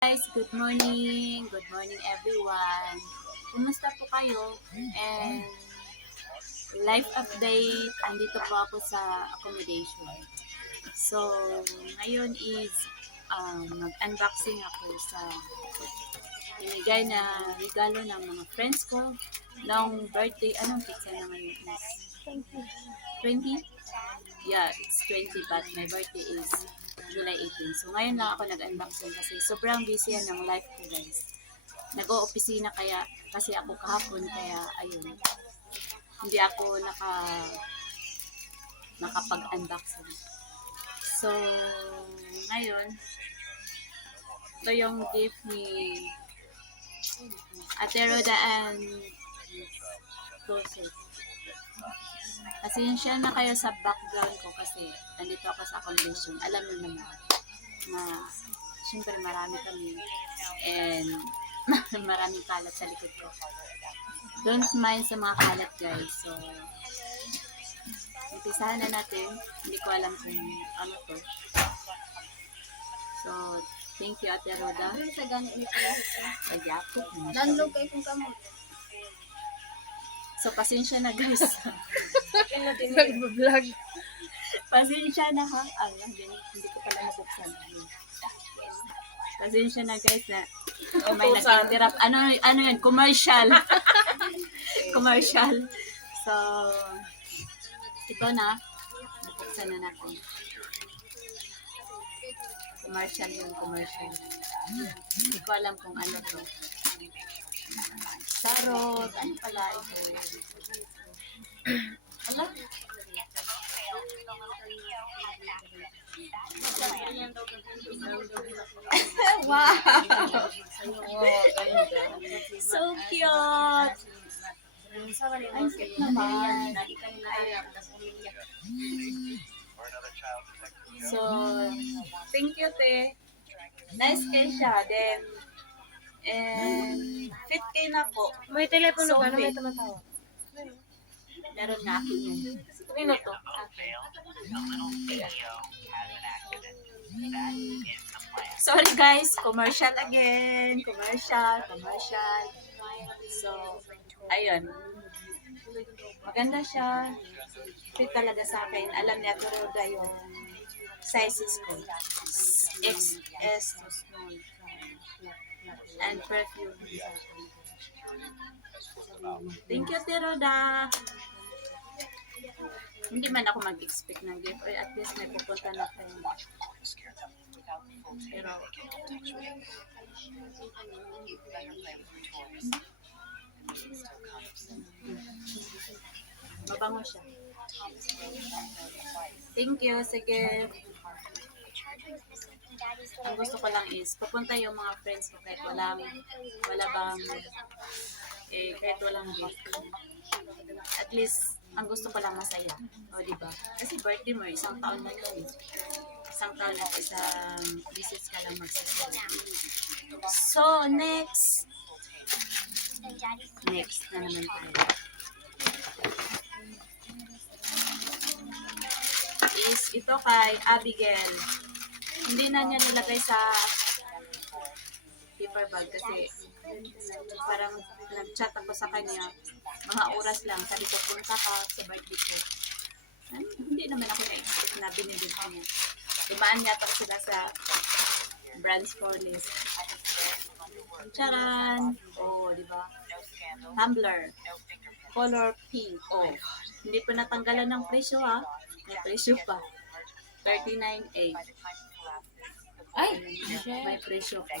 Guys, good morning. Good morning everyone. Kumusta po kayo? And life update, andito po ako sa accommodation. So, ngayon is mag-unboxing ako sa binigay na regalo ng mga friends ko ng birthday. Anong pizza na ngayon is? 20? Yeah, it's 20 but my birthday is July 18. So ngayon lang ako nag-unboxing kasi sobrang busy yan ng life ko guys. Nag-o-opisina kaya kasi ako kahapon kaya ayun. Hindi ako nakapag-unboxing. So ngayon ito yung gift ni Ate Roda and Joseph. Pasensya na kayo sa background ko kasi nandito ako sa accommodation. Alam niyo naman na siyempre marami kami and maraming kalat sa likod ko. Don't mind sa mga kalat guys. So, umpisahan na natin. Hindi ko alam kung ano to. So, thank you Ate Roda. Kaya po. Download kayo kung kamo. So, pasensya na guys. Nag-vlog. Pasensya na ha. Hindi ko pala nabuksan. Pasensya na guys na may nag-interrupt. Ano yan? Commercial. Commercial. So, ito na. Nabuksan na natin. Commercial yung commercial. Hindi ko alam kung ano to. Sarot. Ano pala ito? Ala? Wow! So cute! Ang cute naman. So, thank you, te. Nice kay siya. Then, and fit kay na po. May telepono So, ba na may fit. tumatawag? Meron na akin yan. Sino to? Sorry guys, commercial again. Commercial. So, ayun. Maganda siya. Fit talaga sa akin. Alam niya, Roda yung sizes ko. XS to small. And perfume. Thank you, Roda. Hindi man ako mag-expect ng gift or at least may pupunta na friend. Pero mabango siya. Thank you. Sige. Ang gusto ko lang is pupunta yung mga friends ko kahit wala bang kahit walang gift. At least ang gusto ko lang masaya. O, diba? Kasi birthday mo, isang taon na yun. Isang taon na, isang visits ka lang magsasaya. So, next na naman tayo. Is ito kay Abigail. Hindi na niya nilagay sa paper bag kasi parang nag-chat ako sa kanya mga oras lang, sabi ko punta ka sa birthday ko. Hindi naman ako na-expect na binibig niya. Dumaan yata sila sa Brands for List. Charan! Oh, di ba? Tumbler. Color pink. Oh, hindi pa natanggalan ng presyo ha. May presyo pa. 39.8. Ay! May presyo pa.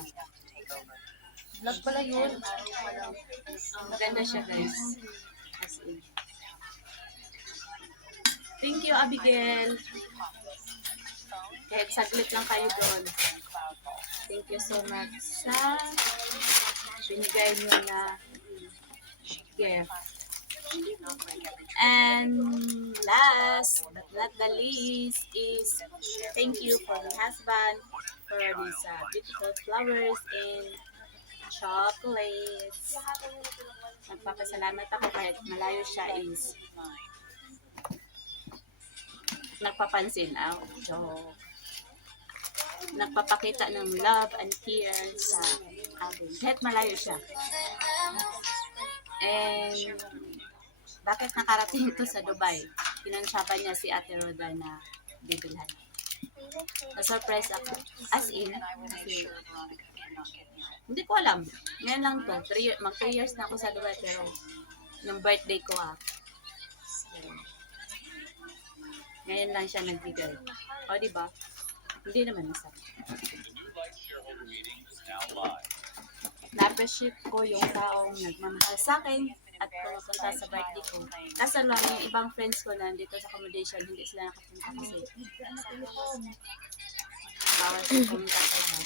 Vlog pala yun. Maganda siya guys. As in. Thank you Abigail. Kahit saglit lang kayo doon. Thank you so much sa binigay niyo na gift. And last but not the least is thank you for my husband for these beautiful flowers and chocolates. Nagpapasalamat ako kahit malayo siya is nagpapansin. Joke. nagpapakita ng love and care sa akin. Kahit malayo siya. And bakit nakarating ito sa Dubai? Pinansyapan niya si Ate Roda na bibilhan. Na-surprise ako. As in, kasi, hindi ko alam. Ngayon lang to. Mag 3 years na ako sa Dubai, pero yung birthday ko ngayon lang siya nagbigay. O, diba? Hindi naman masarap. Na-appreciate ko yung taong nagmamahal sa akin at pumupunta sa birthday ko. Kaso lang, yung ibang friends ko na dito sa accommodation, hindi sila nakapunta kasi bawal sila pumunta sa iba.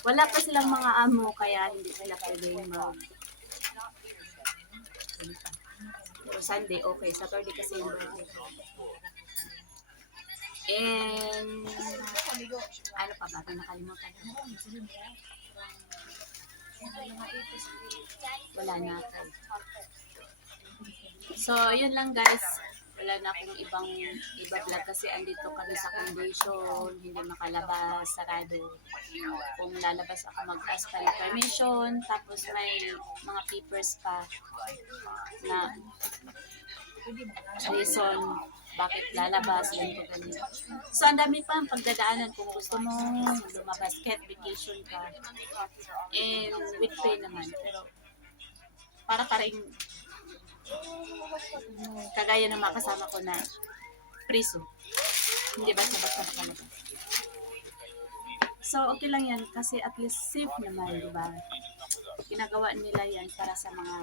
Wala pa silang mga amo, kaya hindi sila pwedeng pero Sunday, okay. Saturday kasi yung birthday ko. And ano pa ba? Nakalimutan na. Wala na ako. So, yun lang guys. Wala na akong iba vlog kasi andito kami sa condition, hindi makalabas, sarado. Kung lalabas ako mag-ask pa ng permission, tapos may mga papers pa na reason bakit lalabas, ganito, ganito. So, ang dami pa ang pagdadaanan kung gusto mo lumabas, kahit vacation ka. And with pay naman. Pero, para pa rin kagaya ng mga kasama ko na priso. Hindi ba siya basta nakalabas? So, okay lang yan kasi at least safe naman, di ba? Ginagawa nila yan para sa mga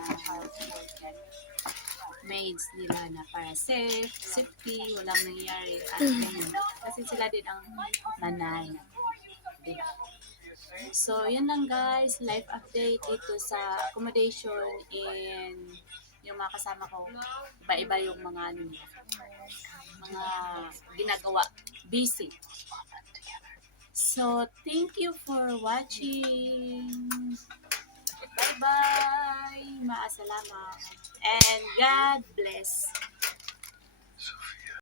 maids nila na para safety, walang nangyayari. Kasi sila din ang nanay. Diba? So, yun lang guys, life update dito sa accommodation and yung mga kasama ko, iba-iba yung mga mga ginagawa, busy. So, thank you for watching. Bye-bye. Maasalamat. And God bless.